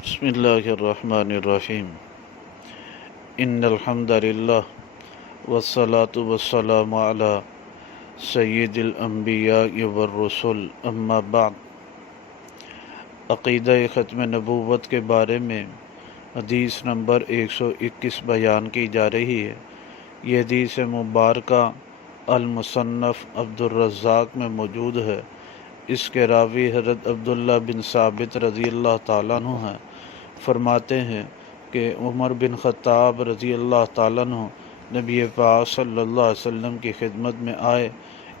بسم اللہ الرحمن الرحیم ان الحمد للہ والصلاة والسلام علی سید الانبیاء والرسل اما بعد۔ عقیدہ ختم نبوت کے بارے میں حدیث نمبر 121 بیان کی جا رہی ہے۔ یہ حدیث مبارکہ المصنف عبدالرزاق میں موجود ہے۔ اس کے راوی حضرت عبداللہ بن ثابت رضی اللہ تعالیٰ عنہ ہیں۔ فرماتے ہیں کہ عمر بن خطاب رضی اللہ تعالیٰ عنہ نبی پاک صلی اللہ علیہ وسلم کی خدمت میں آئے،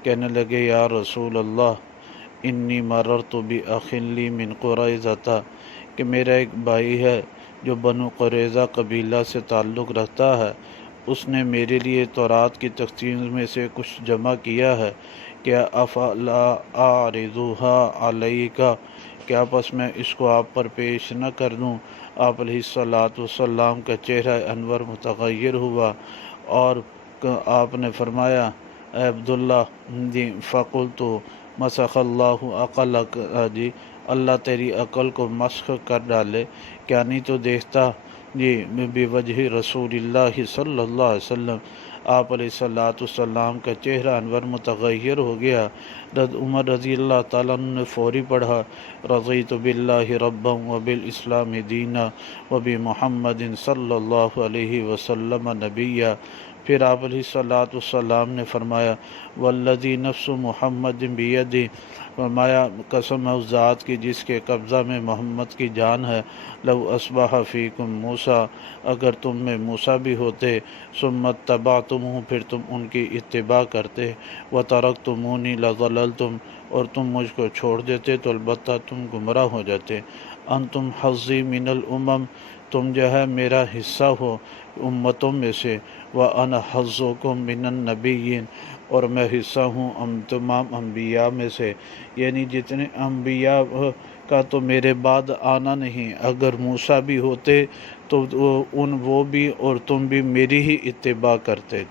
کہنے لگے یا رسول اللہ انی مررت بأخ لی من قریظہ، کہ میرا ایک بھائی ہے جو بنو قریظہ قبیلہ سے تعلق رکھتا ہے، اس نے میرے لیے تورات کی تقسیم میں سے کچھ جمع کیا ہے، کیا افلا اعرضها علیک، کیا پس میں اس کو آپ پر پیش نہ کر دوں؟ آپ علیہ الصلاۃ والسلام کا چہرہ انور متغیر ہوا اور آپ نے فرمایا اے عبداللہ فقلت مسخ اللہ عقلک، اللہ تیری عقل کو مسخ کر ڈالے، کیا نہیں تو دیکھتا بوجہ رسول اللہ صلی اللہ علیہ وسلم، آپ علیہ الصلاۃ والسلام کا چہرہ انور متغیر ہو گیا۔ عمر رضی اللہ تعالیٰ عنہ نے فوری پڑھا رضیت باللہ ربا وبالاسلام دینا وبمحمد صلی اللہ علیہ وسلم نبیا۔ پھر آپ علیہ الصلاۃ والسلام نے فرمایا والذی نفس محمد بیدہ، فرمایا قسم ہے اس ذات کی جس کے قبضہ میں محمد کی جان ہے، لو اصبح فیکم موسیٰ، اگر تم میں موسیٰ بھی ہوتے، ثم اتبعتموہ، پھر تم ان کی اتباع کرتے، وترکتمونی لضللتم، اور تم مجھ کو چھوڑ دیتے تو البتہ تم گمراہ ہو جاتے۔ انتم حظی من الامم، تم جو ہے میرا حصہ ہو امتوں میں سے، وَأَنَا حَظُّكُم مِّنَ النَّبِيِّينَ، اور میں حصہ ہوں تمام انبیاء میں سے، یعنی جتنے انبیاء کا تو میرے بعد آنا نہیں، اگر موسیٰ بھی ہوتے تو وہ بھی اور تم بھی میری ہی اتباع کرتے۔